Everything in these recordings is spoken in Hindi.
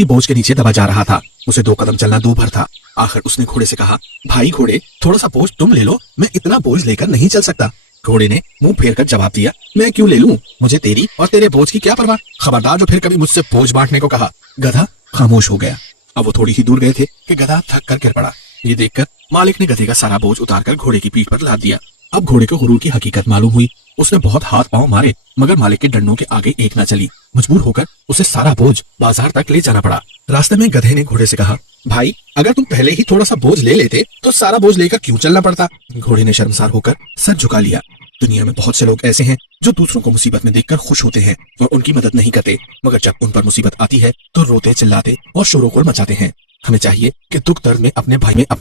भारी बोझ के नीचे दबा जा रहा था। उसे 2 कदम चलना दूभर था। आखिर उसने घोड़े से कहा, भाई घोड़े, थोड़ा सा बोझ तुम ले लो, मैं इतना बोझ लेकर नहीं चल सकता। घोड़े ने मुंह फेर कर जवाब दिया, मैं क्यों ले लूं, मुझे तेरी और तेरे बोझ की क्या परवाह। खबरदार जो फिर कभी मुझसे बोझ बांटने को कहा। गधा खामोश हो गया। अब वो थोड़ी ही दूर गए थे कि गधा थक कर गिर पड़ा। ये देखकर मालिक ने गधे का सारा बोझ उतारकर घोड़े की पीठ पर लाद दिया। अब घोड़े को गुरूर की हकीकत मालूम हुई। उसने बहुत हाथ पांव मारे, मगर मालिक के डंडों के आगे एक न चली। मजबूर होकर उसे सारा बोझ बाजार तक ले जाना पड़ा। रास्ते में गधे ने घोड़े से कहा, भाई अगर तुम पहले ही थोड़ा सा बोझ ले लेते तो सारा बोझ लेकर क्यों चलना पड़ता। घोड़े ने शर्मसार होकर सर झुका लिया। दुनिया में बहुत से लोग ऐसे हैं जो दूसरों को मुसीबत में देखकर खुश होते हैं और उनकी मदद नहीं करते, मगर जब उन पर मुसीबत आती है तो रोते चिल्लाते और शोरोगुल मचाते हैं। हमें चाहिए कि दुख दर्द में अपने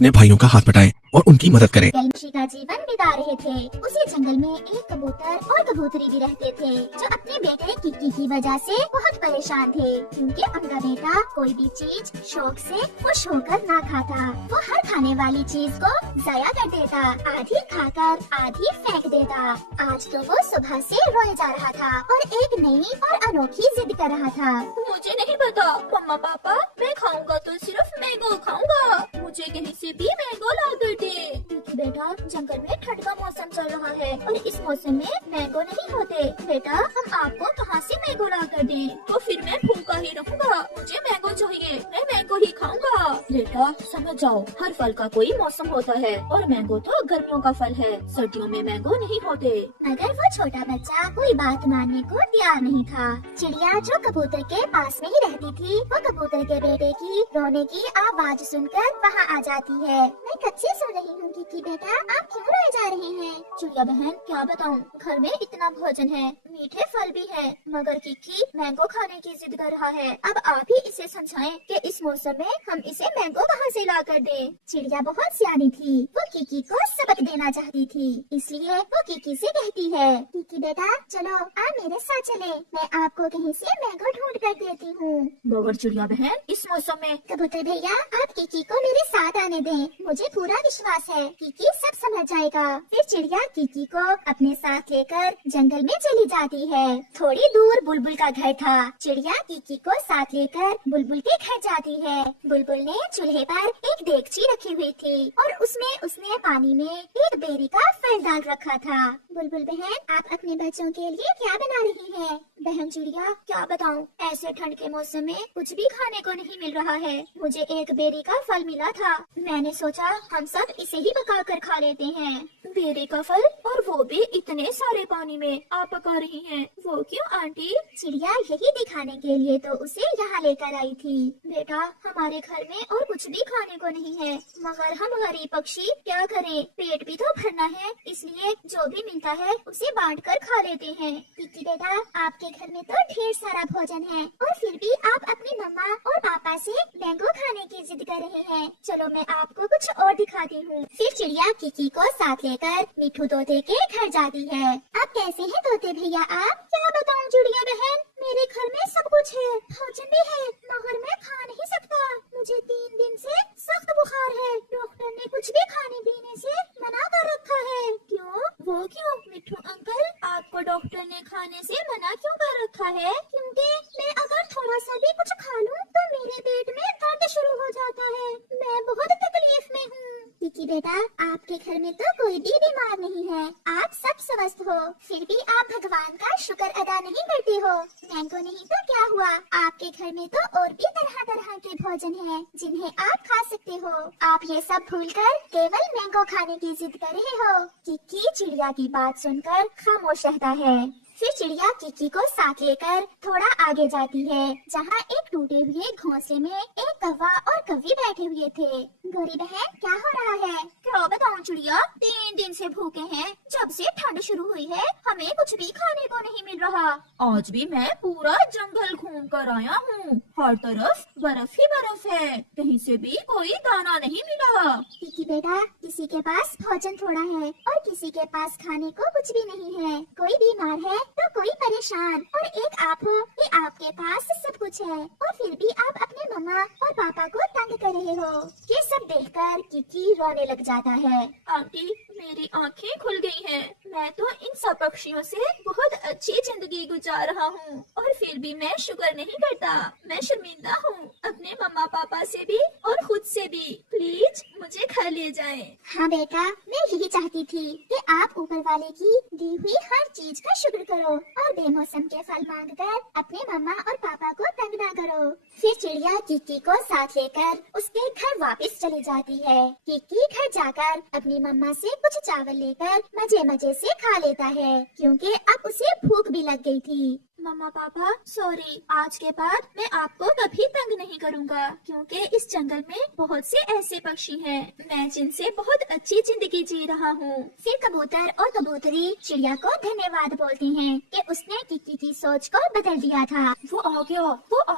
भाइयों का हाथ बटाएं और उनकी मदद करें। ऋषि का जीवन बिता रहे थे। उसी जंगल में एक कबूतर और कबूतरी भी रहते थे, जो अपने बेटे किक्की की वजह से बहुत परेशान थे, क्योंकि उनका बेटा कोई भी चीज शौक से खुश होकर ना खाता। वो हर खाने वाली चीज को जाया कर देता, आधी खाकर आधी फेंक देता। आज तो वो सुबह से रोए जा रहा था और एक नई और अनोखी जिद कर रहा था। मुझे नहीं पता मम्मा पापा, मैं खाऊंगा तो सिर्फ मैंगो खाऊंगा, मुझे कहीं से भी मैंगो ला कर दे। बेटा, जंगल में ठंड का मौसम चल रहा है और इस मौसम में मैंगो नहीं होते। बेटा, हम आपको कहाँ से मैंगो ला कर दें? तो फिर मैं भूखा ही रहूंगा, मुझे मैंगो चाहिए, मैं मैंगो ही खाऊंगा। बेटा समझ जाओ, हर फल का कोई मौसम होता है और मैंगो तो गर्मियों का फल है, सर्दियों में मैंगो नहीं होते। मगर वो छोटा बच्चा कोई बात मानने को तैयार नहीं था। चिड़िया जो कबूतर के पास में ही रहती थी, वो कबूतर के बेटे की रोने की आवाज सुनकर वहाँ आ जाती है। मैं कब से सुन रही हूँ कि बेटा आप क्यों रोए जा रहे हैं? चिड़िया बहन क्या बताऊँ, घर में इतना भोजन है, मीठे फल भी है, मगर किक्की मैंगो खाने की जिद कर रहा है। अब आप ही इसे समझाएं कि इस मौसम में हम इसे मैंगो कहाँ से ला कर दें। चिड़िया बहुत सियानी थी, वो किक्की को सबक देना चाहती थी, इसलिए वो किक्की से कहती है, किक्की बेटा चलो आप मेरे साथ चले, मैं आपको कहीं से मैंगो ढूंढ कर देती हूँ। मगर चिड़िया बहन इस मौसम में। कबूतर भैया आप किक्की को मेरे साथ आने दें, मुझे पूरा विश्वास है किक्की सब समझ जाएगा। फिर चिड़िया किक्की को अपने साथ लेकर जंगल में चली जाती है। थोड़ी दूर बुलबुल का घर था। चिड़िया किक्की को साथ लेकर बुलबुल के घर जाती है। बुलबुल ने चूल्हे पर एक देगची रखी हुई थी और उसमें उसने पानी में एक बेरी का फल डाल रखा था। बुलबुल बहन आप अपने बच्चों के लिए क्या बना रही हैं? बहन चिड़िया क्या बताऊँ, ऐसे ठंड के मौसम में कुछ भी खाने को नहीं मिल रहा है। मुझे एक बेरी का फल मिला था, मैंने सोचा हम सब इसे ही पका कर खा लेते हैं। बेरी का फल और वो भी इतने सारे पानी में आप पका रही हैं, वो क्यों आंटी? चिड़िया यही दिखाने के लिए तो उसे यहाँ लेकर आई थी। बेटा हमारे घर में और कुछ भी खाने को नहीं है, मगर हम गरीब पक्षी क्या करें, पेट भी तो भरना है, इसलिए जो भी मिलता है उसे बांट कर खा लेते हैं। किक्की बेटा आपके घर में तो ढेर सारा भोजन है और फिर भी आप अपनी मम्मा और पापा से मैंगो खाने की जिद कर रहे हैं। चलो मैं आपको कुछ और दिखाती हूँ। फिर चिड़िया किक्की को साथ लेकर मिठू तोते के घर जाती है। अब कैसे हैं तोते भैया आप? क्या बताऊँ चिड़िया बहन, मेरे घर में सब कुछ है, भोजन भी है, मगर मैं खा नहीं सकता, मुझे 3 दिन से सख्त बुखार है, डॉक्टर ने कुछ भी खाने पीने से मना कर रखा है। क्यों? वो क्यों मिठू अंकल, आपको डॉक्टर ने खाने से मना क्यों कर रखा है? क्योंकि मैं अगर थोड़ा सा भी कुछ खा लूं तो मेरे पेट में दर्द शुरू हो जाता है, मैं बहुत तकलीफ में हूँ। किक्की बेटा आपके घर में तो कोई भी बीमार नहीं है, आप सब स्वस्थ हो, फिर भी आप भगवान का शुक्र अदा नहीं करते हो। मैंगो नहीं तो क्या हुआ, आपके घर में तो और भी तरह तरह के भोजन हैं, जिन्हें आप खा सकते हो। आप ये सब भूलकर केवल मैंगो खाने की जिद कर रहे हो। किक्की चिड़िया की बात सुनकर खामोश रहता है। फिर चिड़िया किक्की को साथ लेकर थोड़ा आगे जाती है, जहाँ एक टूटे हुए घोंसले में एक कौवा और कौवी बैठे हुए थे। गौरी बहन क्या हो रहा है? क्या बताऊँ चिड़िया, 3 दिन से भूखे हैं, जब से ठंड शुरू हुई है हमें कुछ भी खाने को नहीं मिल रहा। आज भी मैं पूरा जंगल घूम कर आया हूँ, हर तरफ बर्फ ही बर्फ है, कहीं से भी कोई दाना नहीं मिला। किक्की बेटा किसी के पास भोजन थोड़ा है और किसी के पास खाने को कुछ भी नहीं है, कोई बीमार है तो कोई परेशान और एक आप हो कि आपके पास सब कुछ है और फिर भी आप अपने मम्मा और पापा को तंग कर रहे हो। ये सब देखकर किकी रोने लग जाता है। आंटी, मेरी आंखें खुल गई हैं। मैं तो इन सब पक्षियों से बहुत अच्छी जिंदगी गुजार रहा हूँ और फिर भी मैं शुक्र नहीं करता। मैं शर्मिंदा हूँ अपने मम्मा पापा से भी और खुद से भी। प्लीज मुझे घर ले जाएं। हाँ बेटा, मैं यही चाहती थी कि आप ऊपर वाले की दी हुई हर चीज का शुक्र करो और बेमौसम के फल मांगकर अपने मम्मा और पापा को तंग ना करो। फिर चिड़िया किकी को साथ लेकर उसके घर वापस चली जाती है। किकी घर जाकर अपनी मम्मा से कुछ चावल लेकर मजे मजे से खा लेता है, क्योंकि अब उसे भूख भी लग गई थी। मम्मा पापा, सॉरी, आज के बाद मैं आपको कभी तंग नहीं करूँगा, क्योंकि इस जंगल में बहुत से ऐसे पक्षी हैं मैं जिनसे बहुत अच्छी जिंदगी जी रहा हूँ। फिर कबूतर और कबूतरी चिड़िया को धन्यवाद बोलते हैं कि उसने किकी की सोच को बदल दिया था। वो आ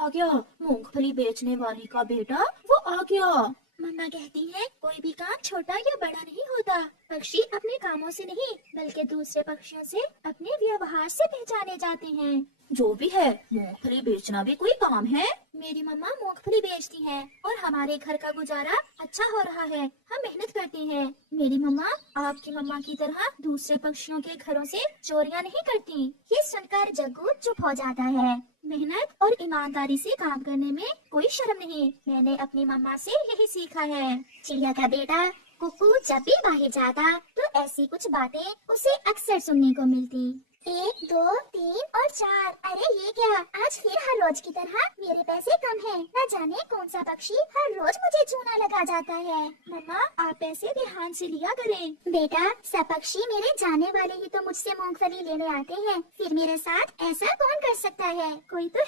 गया, मूंगफली बेचने वाली का बेटा, वो आ गया। मम्मा कहती है कोई भी काम छोटा या बड़ा नहीं होता। पक्षी अपने कामों से नहीं बल्कि दूसरे पक्षियों से अपने व्यवहार से पहचाने जाते हैं। जो भी है, मूंगफली बेचना भी कोई काम है। मेरी मम्मा मूंगफली बेचती है और हमारे घर का गुजारा अच्छा हो रहा है। हम मेहनत करते हैं। मेरी मम्मा आपकी मम्मा की तरह दूसरे पक्षियों के घरों से चोरियां नहीं करती। ये सुनकर जग्गू चुप हो जाता है। मेहनत और ईमानदारी से काम करने में कोई शर्म नहीं। मैंने अपनी मम्मा से यही सीखा है। चिड़िया का बेटा कुकू जब भी बाहर जाता तो ऐसी कुछ बातें उसे अक्सर सुनने को मिलती। 1, 2, 3 और 4। अरे ये क्या, आज फिर हर रोज की तरह मेरे पैसे कम हैं। न जाने कौन सा पक्षी हर रोज मुझे चूना लगा जाता है। मम्मा, आप पैसे ध्यान से लिया करें। बेटा, सब पक्षी मेरे जाने वाले ही तो मुझसे मूंगफली लेने आते हैं, फिर मेरे साथ ऐसा कौन कर सकता है? कोई तो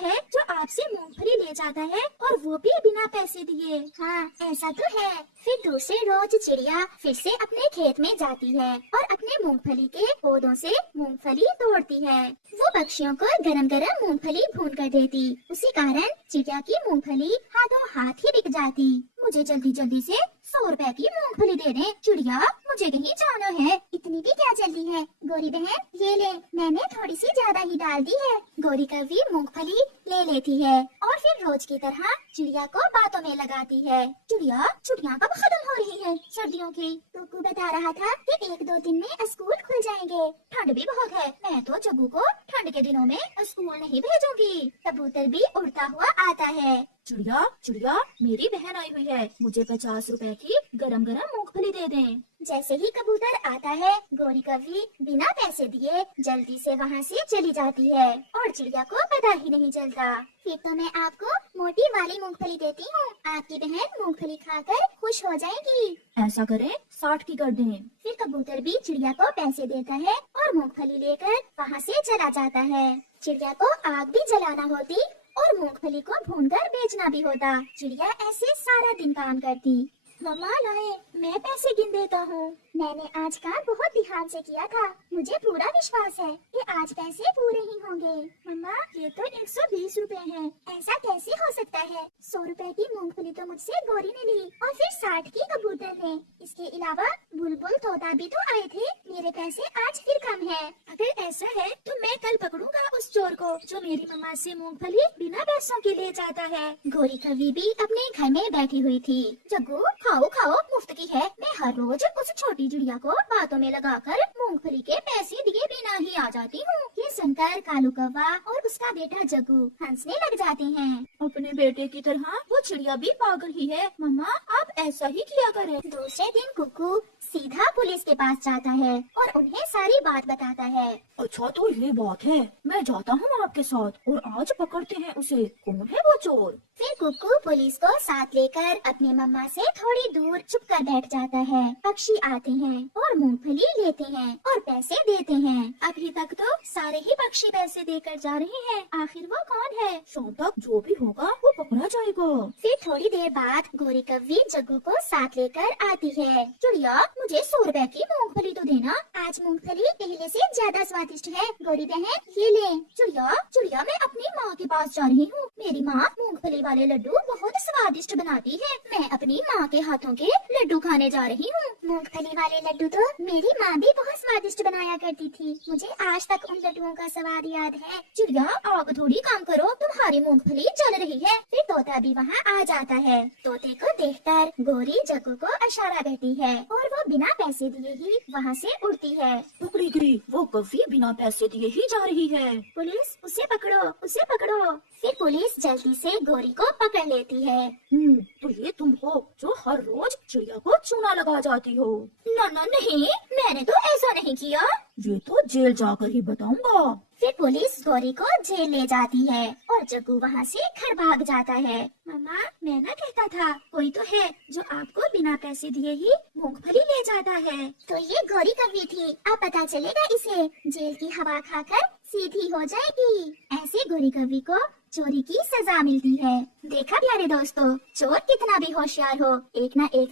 है जो आपसे मूंगफली ले जाता है और वो भी बिना पैसे दिए। हाँ, ऐसा तो है। फिर दूसरे रोज चिड़िया फिर से अपने खेत में जाती है और अपने मूंगफली के पौधों से मूंगफली तोड़ती है। वो पक्षियों को गरम गरम मूंगफली भून कर देती। उसी कारण चिड़िया की मूंगफली हाथों हाथ ही बिक जाती। मुझे जल्दी जल्दी से 100 रुपए की मूंगफली दे दें। चिड़िया, मुझे कहीं जाना है। इतनी भी क्या जल्दी है? गोरी बहन, ये ले, मैंने थोड़ी सी ज्यादा ही डाल दी है। गोरी कौवी मूंगफली ले लेती है और फिर रोज की तरह चिड़िया को बातों में लगाती है। चिड़िया, छुट्टियाँ कब खत्म हो रही है सर्दियों की? कुकू बता रहा था कि 1-2 दिन में स्कूल खुल जाएंगे। ठंड भी बहुत है। मैं तो जग्गू को ठंड के दिनों में स्कूल नहीं भेजूंगी। कबूतर भी उड़ता हुआ आता है। चिड़िया, मेरी बहन आई हुई है। मुझे 50 रुपए की गरम गरम मूंगफली दे दें। जैसे ही कबूतर आता है, गोरी कौवी बिना पैसे दिए जल्दी से वहाँ से चली जाती है और चिड़िया को पता ही नहीं चलता। फिर तो मैं आपको मोटी वाली मूंगफली देती हूँ। आपकी बहन मूंगफली खाकर खुश हो जाएगी। ऐसा करें, 60 की कर दें। फिर कबूतर भी चिड़िया को पैसे देता है और मूंगफली लेकर वहाँ से चला जाता है। चिड़िया को आग भी जलाना होती और मूंगफली को भूनकर बेचना भी होता। चिड़िया ऐसे सारा दिन काम करती। मम्मा लाए, मैं पैसे गिन देता हूँ। मैंने आज का बहुत ध्यान से किया था। मुझे पूरा विश्वास है कि आज पैसे पूरे ही होंगे। मम्मा, ये तो 120 रुपए हैं। ऐसा कैसे हो सकता है? 100 रुपए की मूंगफली तो मुझसे गोरी ने ली और फिर 60 की कबूतर ने। इसके अलावा बुलबुल तोता भी तो आए थे। मेरे पैसे आज फिर कम है। अगर ऐसा है तो मैं कल पकड़ूंगा उस चोर को जो मेरी मम्मा से मूंगफली बिना पैसों के ले जाता है। गोरी कौवी भी अपने घर में बैठी हुई थी। जग्गू, खाओ, मुफ्त की है। मैं हर रोज उस छोटी चिड़िया को बातों में लगाकर मूंगफली के पैसे दिए बिना ही आ जाती हूँ। ये सुनकर कालू कौवा और उसका बेटा जग्गू हंसने लग जाते हैं। अपने बेटे की तरह वो चिड़िया भी पागल ही है। मम्मा, आप ऐसा ही किया करें। दूसरे दिन कुकू सीधा पुलिस के पास जाता है और उन्हें सारी बात बताता है। अच्छा, तो ये बात है। मैं जाता हूँ आपके साथ और आज पकड़ते हैं उसे। कौन है वो चोर? फिर कुकू पुलिस को साथ लेकर अपनी मम्मा से थोड़ी दूर छुपकर बैठ जाता है। पक्षी आते हैं और मूंगफली लेते हैं और पैसे देते हैं। अभी तक तो सारे ही पक्षी पैसे देकर जा रहे हैं। आखिर वो कौन है? शाम तक जो भी होगा वो पकड़ा जाएगा। फिर थोड़ी देर बाद गोरी कौवी जग्गू को साथ लेकर आती है। चिड़िया, मुझे 100 रुपए की मूंगफली तो देना। आज मूंगफली पहले से ज्यादा स्वादिष्ट है। गौरी बहन ये ले। चिड़िया चिड़िया, मैं अपनी माँ के पास जा रही हूँ। मेरी माँ मूंगफली वाले लड्डू बहुत स्वादिष्ट बनाती है। मैं अपनी माँ के हाथों के लड्डू खाने जा रही हूँ। मूंगफली वाले लड्डू तो मेरी माँ भी बहुत स्वादिष्ट बनाया करती थी। मुझे आज तक उन लड्डुओं का स्वाद याद है। चिड़िया आग थोड़ी काम करो, तुम्हारी मूंगफली जल रही है। फिर तोता भी वहाँ आ जाता है। तोते को देखकर गौरी जग्गू को इशारा करती है और वो बिना पैसे दिए ही वहाँ से उड़ती है। पकड़ी गई, वो कभी बिना पैसे दिए ही जा रही है। पुलिस उसे पकड़ो, उसे पकड़ो। फिर पुलिस जल्दी से गौरी को पकड़ लेती है। तो ये तुम हो जो हर रोज चिड़िया को चूना लगा जाती हो। ना नहीं, मैंने तो ऐसा नहीं किया। ये तो जेल जाकर ही बताऊंगा। फिर पुलिस गौरी को जेल ले जाती है और जग्गू वहाँ से घर भाग जाता है। मामा, मैं ना कहता था कोई तो है जो आपको बिना पैसे दिए ही मूंगफली ले जाता है। तो ये गौरी कव्वी थी। अब पता चलेगा इसे। जेल की हवा खाकर सीधी हो जाएगी। ऐसे गौरी कव्वी को चोरी की सजा मिलती है। देखा प्यारे दोस्तों, चोर कितना भी होशियार हो, एक ना एक